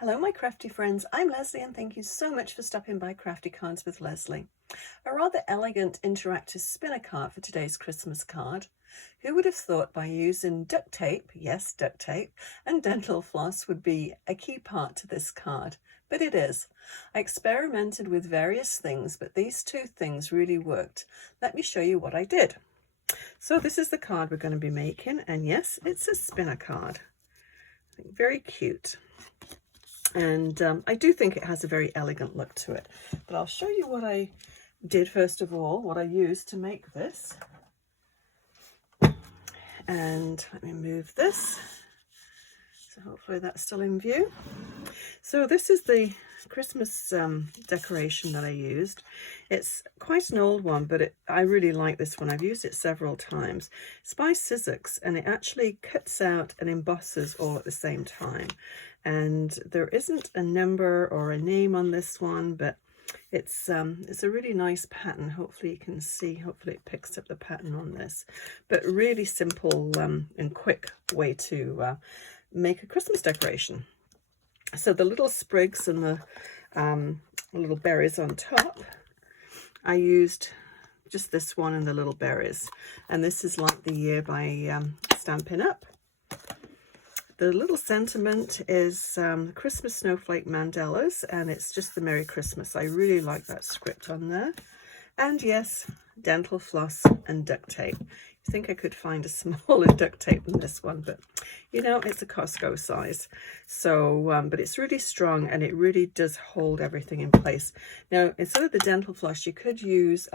Hello my crafty friends, I'm Lesley and thank you so much for stopping by Crafty Cards with Lesley. A rather elegant interactive spinner card for today's Christmas card. Who would have thought by using duct tape, yes duct tape, and dental floss would be a key part to this card? But it is. I experimented with various things, but these two things really worked. Let me show you what I did. So this is the card we're going to be making, and yes, it's a spinner card. Very cute. And I do think it has a very elegant look to it. But I'll show you what I did first of all, what I used to make this. And let me move this. So hopefully that's still in view. So this is the Christmas decoration that I used. It's quite an old one, but I really like this one. I've used it several times. It's by Sizzix, and it actually cuts out and embosses all at the same time. And there isn't a number or a name on this one, but it's a really nice pattern. Hopefully you can see, hopefully it picks up the pattern on this, but really simple and quick way to make a Christmas decoration. So the little sprigs and the little berries on top, I used just this one and the little berries, and this is like the Year by Stampin' Up. The little sentiment is Christmas Snowflake Mandalas, and it's just the Merry Christmas. I really like that script on there. And yes, dental floss and duct tape. I think I could find a smaller duct tape than this one, but you know, it's a Costco size. So, but it's really strong and it really does hold everything in place. Now, instead of the dental floss, you could use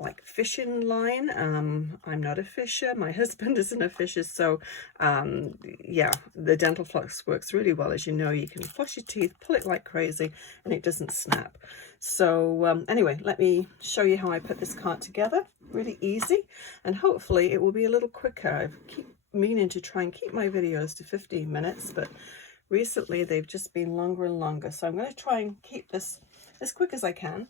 like fishing line. I'm not a fisher, my husband isn't a fisher, so yeah, the dental floss works really well. As you know, you can floss your teeth, pull it like crazy, and it doesn't snap. So anyway, let me show you how I put this card together. Really easy, and hopefully it will be a little quicker. I keep meaning to try and keep my videos to 15 minutes, but recently they've just been longer and longer, so I'm going to try and keep this as quick as I can.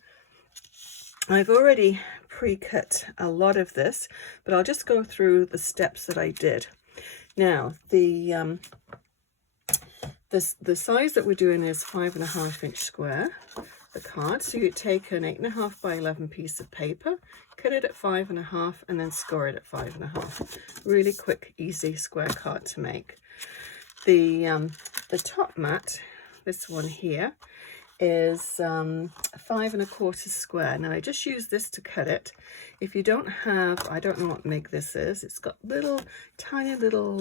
I've already pre-cut a lot of this, but I'll just go through the steps that I did. Now, the size that we're doing is 5.5 inch square, the card. So you take an 8.5 by 11 piece of paper, cut it at 5.5, and then score it at 5.5. Really quick, easy square card to make. The top mat, this one here, is 5.25 square. Now I just use this to cut it. If you don't have, I don't know what make this is, it's got little tiny little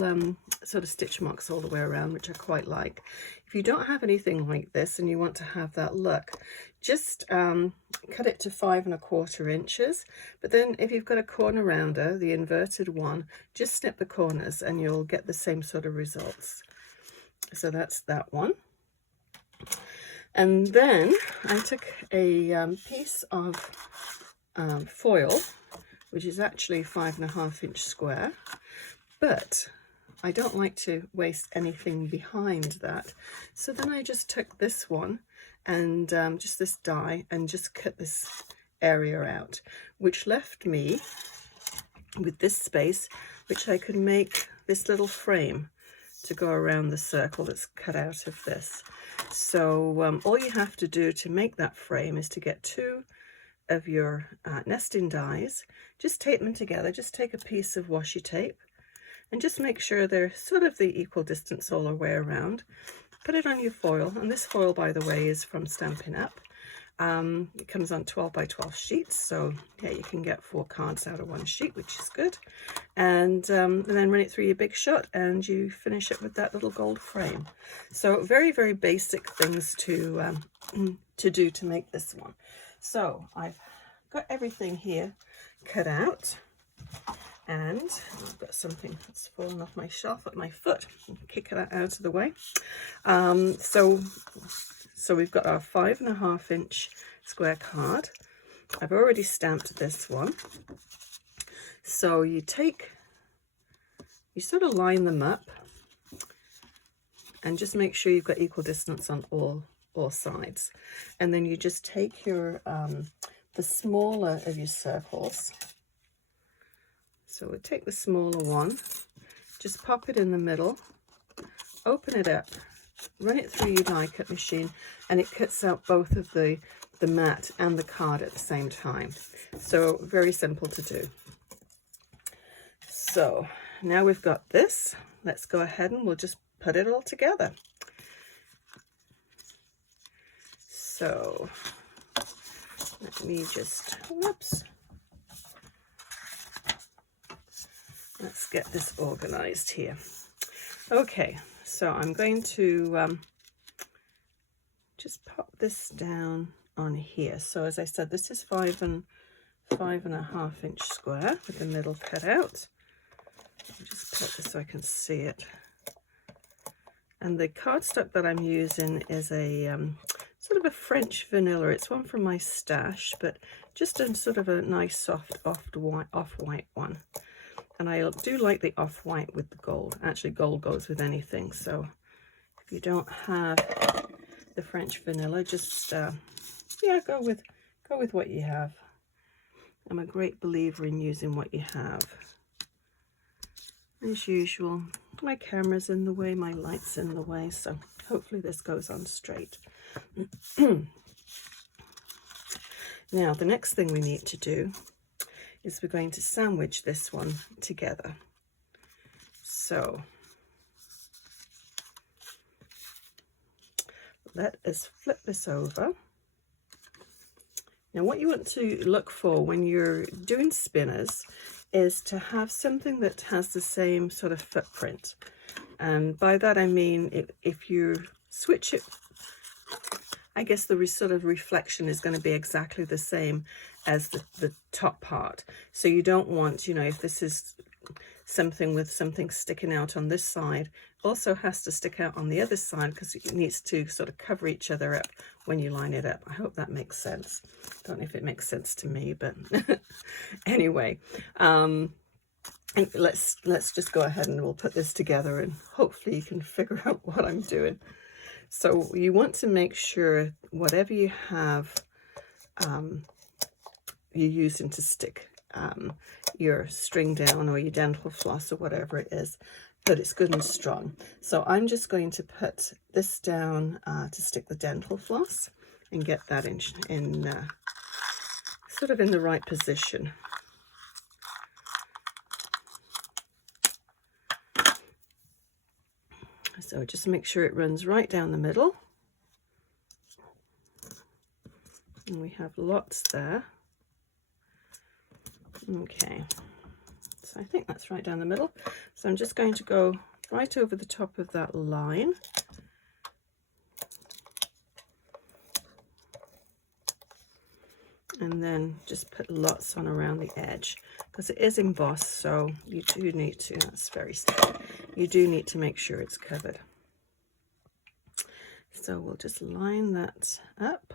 sort of stitch marks all the way around, which I quite like. If you don't have anything like this and you want to have that look, just cut it to 5.25 inches. But then if you've got a corner rounder, the inverted one, just snip the corners and you'll get the same sort of results. So that's that one. And then I took a piece of foil, which is actually 5.5 inch square, but I don't like to waste anything behind that. So then I just took this one and just this die and just cut this area out, which left me with this space, which I could make this little frame to go around the circle that's cut out of this. So all you have to do to make that frame is to get 2 of your nesting dies, just tape them together, just take a piece of washi tape and just make sure they're sort of the equal distance all the way around. Put it on your foil, and this foil, by the way, is from Stampin' Up. It comes on 12 by 12 sheets, so yeah, you can get 4 cards out of 1 sheet, which is good. And then run it through your Big Shot and you finish it with that little gold frame. So very, very basic things to do to make this one. So I've got everything here cut out, and I've got something that's fallen off my shelf at my foot. I'll kick that out of the way. So we've got our 5.5 inch square card. I've already stamped this one. So you sort of line them up and just make sure you've got equal distance on all sides. And then you just take your the smaller of your circles. So we'll take the smaller one, just pop it in the middle, open it up, run it through your die cut machine, and it cuts out both of the mat and the card at the same time. So very simple to do. So now we've got this, let's go ahead and we'll just put it all together. So let me just, whoops, let's get this organized here. Okay, so I'm going to just pop this down on here. So as I said, this is 5.5 inch square with the middle cut out. I'll just put this so I can see it. And the cardstock that I'm using is a sort of a French vanilla. It's one from my stash, but just in sort of a nice soft off-white one. And I do like the off-white with the gold. Actually, gold goes with anything. So if you don't have the French vanilla, just yeah, go with what you have. I'm a great believer in using what you have. As usual, my camera's in the way, my light's in the way, so hopefully this goes on straight. Now, the next thing we need to do is we're going to sandwich this one together. So let us flip this over. Now, what you want to look for when you're doing spinners is to have something that has the same sort of footprint. And by that I mean, if you switch it, I guess the sort of reflection is going to be exactly the same as the top part. So you don't want, you know, if this is something with something sticking out on this side, also has to stick out on the other side, because it needs to sort of cover each other up when you line it up. I hope that makes sense. Don't know if it makes sense to me, but anyway, and let's just go ahead and we'll put this together, and hopefully you can figure out what I'm doing. So you want to make sure whatever you have you're using to stick your string down, or your dental floss, or whatever it is, that it's good and strong. So I'm just going to put this down to stick the dental floss and get that in sort of in the right position. So just make sure it runs right down the middle. And we have lots there. Okay, so I think that's right down the middle. So I'm just going to go right over the top of that line. And then just put lots on around the edge, because it is embossed, so you do need to, that's very sticky, you do need to make sure it's covered. So we'll just line that up.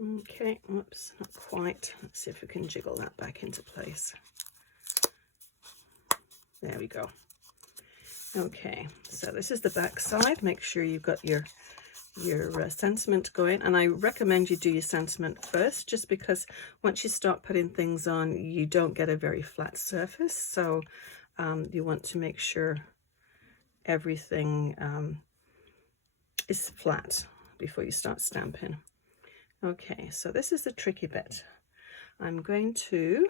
Okay, whoops, not quite. Let's see if we can jiggle that back into place. There we go. Okay, so this is the back side. Make sure you've got your sentiment going, and I recommend you do your sentiment first, just because once you start putting things on, you don't get a very flat surface. So you want to make sure everything is flat before you start stamping. Okay, so this is the tricky bit. I'm going to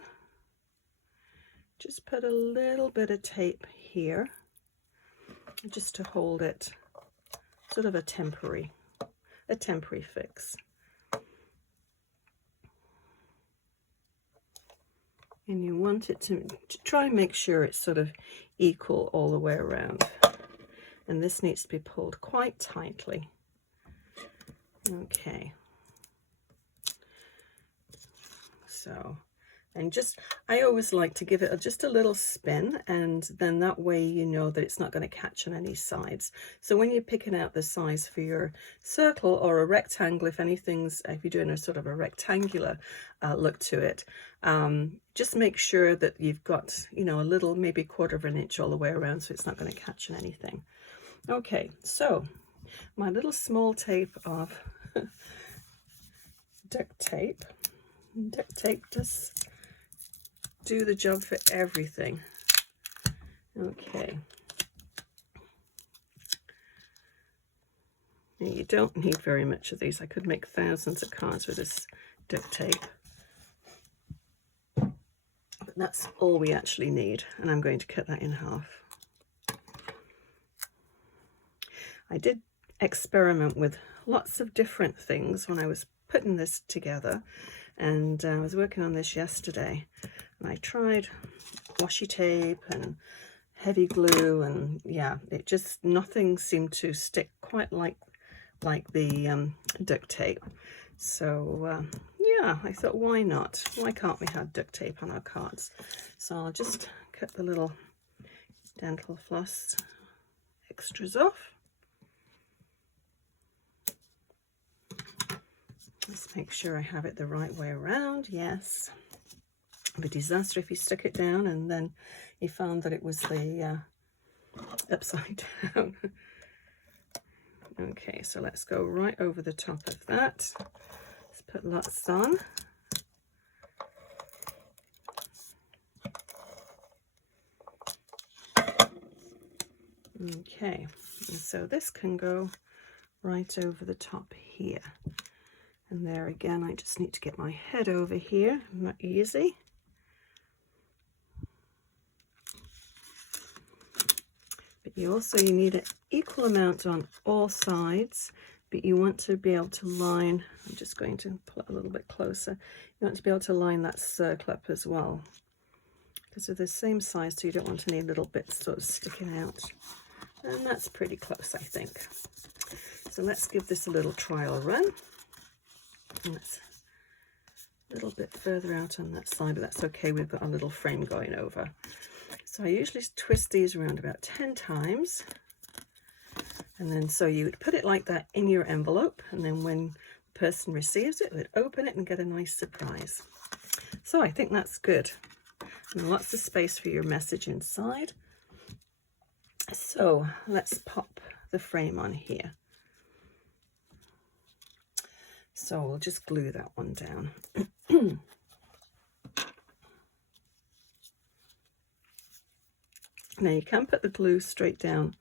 just put a little bit of tape here, just to hold it, sort of a temporary fix. And you want it to try and make sure it's sort of equal all the way around. And this needs to be pulled quite tightly. Okay. So, and just, I always like to give it just a little spin, and then that way you know that it's not going to catch on any sides. So when you're picking out the size for your circle or a rectangle, if you're doing a sort of a rectangular look to it, just make sure that you've got, you know, a little, maybe 1/4 inch all the way around, so it's not going to catch on anything. Okay, so my little small tape of duct tape. Duct tape just do the job for everything. Okay. Now, you don't need very much of these. I could make thousands of cards with this duct tape. But that's all we actually need, and I'm going to cut that in half. I did experiment with lots of different things when I was putting this together, and I was working on this yesterday, and I tried washi tape and heavy glue, and yeah, it just, nothing seemed to stick quite like the duct tape. So yeah, I thought, why not? Why can't we have duct tape on our cards? So I'll just cut the little dental floss extras off. Let's make sure I have it the right way around. Yes. It'd be a disaster if you stuck it down and then you found that it was the upside down. Okay, so let's go right over the top of that. Let's put lots on. Okay, and so this can go right over the top here. And there again, I just need to get my head over here. Not easy. But you need an equal amount on all sides, but you want to be able to line, I'm just going to pull it a little bit closer, you want to be able to line that circle up as well, because they're the same size, so you don't want any little bits sort of sticking out. And that's pretty close, I think. So let's give this a little trial run. And it's a little bit further out on that side, but that's okay, we've got a little frame going over. So I usually twist these around about 10 times. And then so you would put it like that in your envelope, and then when the person receives it, they'd open it and get a nice surprise. So I think that's good. And lots of space for your message inside. So let's pop the frame on here. So we'll just glue that one down. Now you can put the glue straight down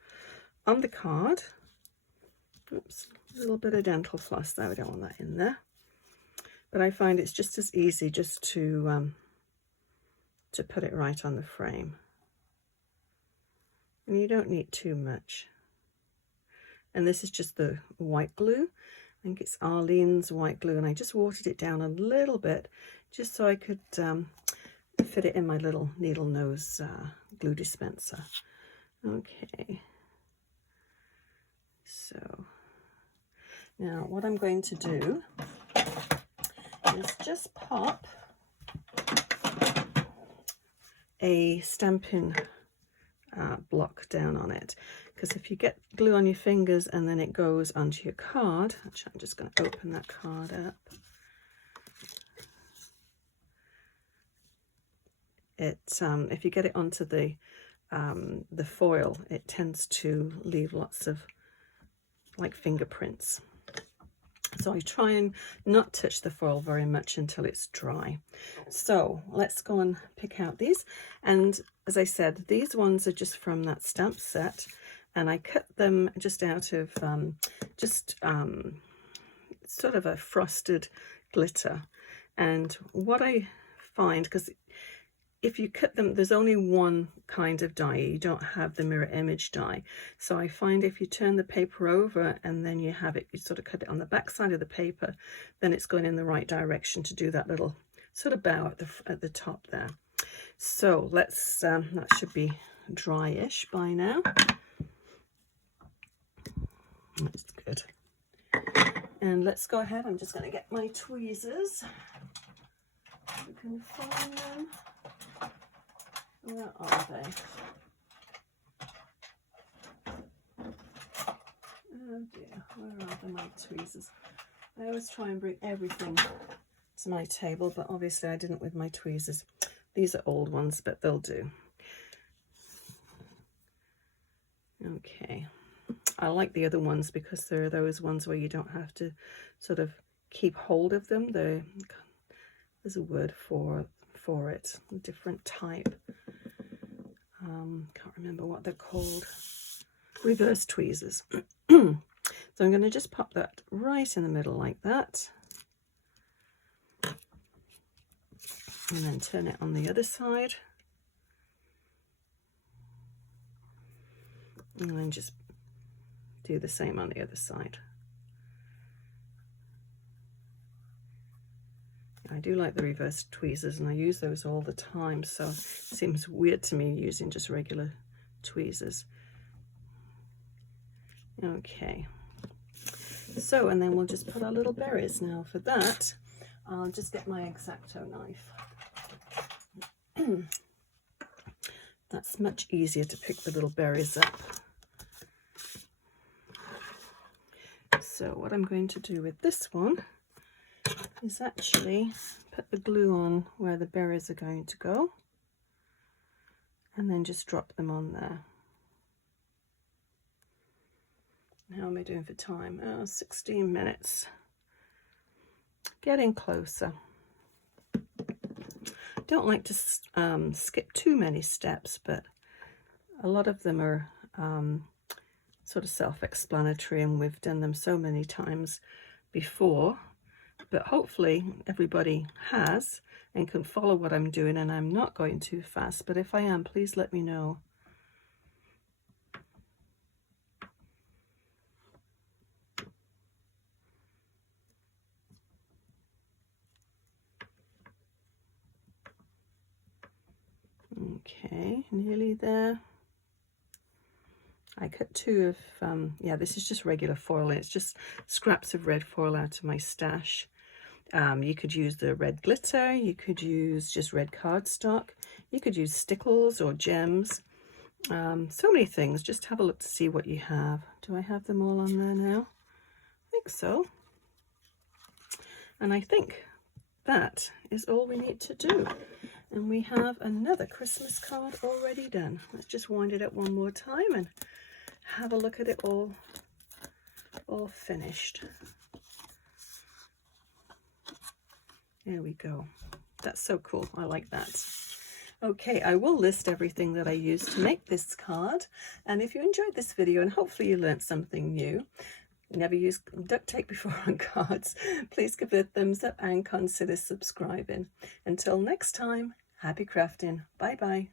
on the card. Oops, a little bit of dental floss there, we don't want that in there. But I find it's just as easy just to put it right on the frame. And you don't need too much. And this is just the white glue. I think it's Arlene's white glue, and I just watered it down a little bit just so I could fit it in my little needle nose glue dispenser. Okay, so now what I'm going to do is just pop a Stampin' block down on it, because if you get glue on your fingers and then it goes onto your card, actually I'm just going to open that card up. If you get it onto the foil, it tends to leave lots of like fingerprints. So I try and not touch the foil very much until it's dry. So let's go and pick out these. And as I said, these ones are just from that stamp set, and I cut them just out of sort of a frosted glitter. And what I find, because if you cut them, there's only one kind of die, you don't have the mirror image die. So I find if you turn the paper over and then you have it, you sort of cut it on the back side of the paper, then it's going in the right direction to do that little sort of bow at the top there. So let's, that should be dry-ish by now. That's good. And let's go ahead, I'm just going to get my tweezers. You can find them. Where are they? Oh dear, where are my tweezers? I always try and bring everything to my table, but obviously I didn't with my tweezers. These are old ones, but they'll do. Okay. I like the other ones because they're those ones where you don't have to sort of keep hold of them. There's a word for for it, a different type. Can't remember what they're called. Reverse tweezers. So I'm going to just pop that right in the middle like that. And then turn it on the other side. And then just do the same on the other side. I do like the reverse tweezers and I use those all the time, so it seems weird to me using just regular tweezers. Okay, so and then we'll just put our little berries. Now for that, I'll just get my X-Acto knife. That's much easier to pick the little berries up. So what I'm going to do with this one is actually put the glue on where the berries are going to go and then just drop them on there. How am I doing for time? 16 minutes. Getting closer. Don't like to skip too many steps, but a lot of them are sort of self-explanatory and we've done them so many times before. But hopefully everybody has and can follow what I'm doing, and I'm not going too fast, but if I am, please let me know. Okay, nearly there. I cut two of, yeah, this is just regular foil. It's just scraps of red foil out of my stash. You could use the red glitter, you could use just red cardstock, you could use stickles or gems, so many things. Just have a look to see what you have. Do I have them all on there now? I think so. And I think that is all we need to do. And we have another Christmas card already done. Let's just wind it up one more time and have a look at it all finished. There we go. That's so cool. I like that. Okay, I will list everything that I used to make this card. And if you enjoyed this video and hopefully you learned something new, never used duct tape before on cards, please give it a thumbs up and consider subscribing. Until next time, happy crafting. Bye bye.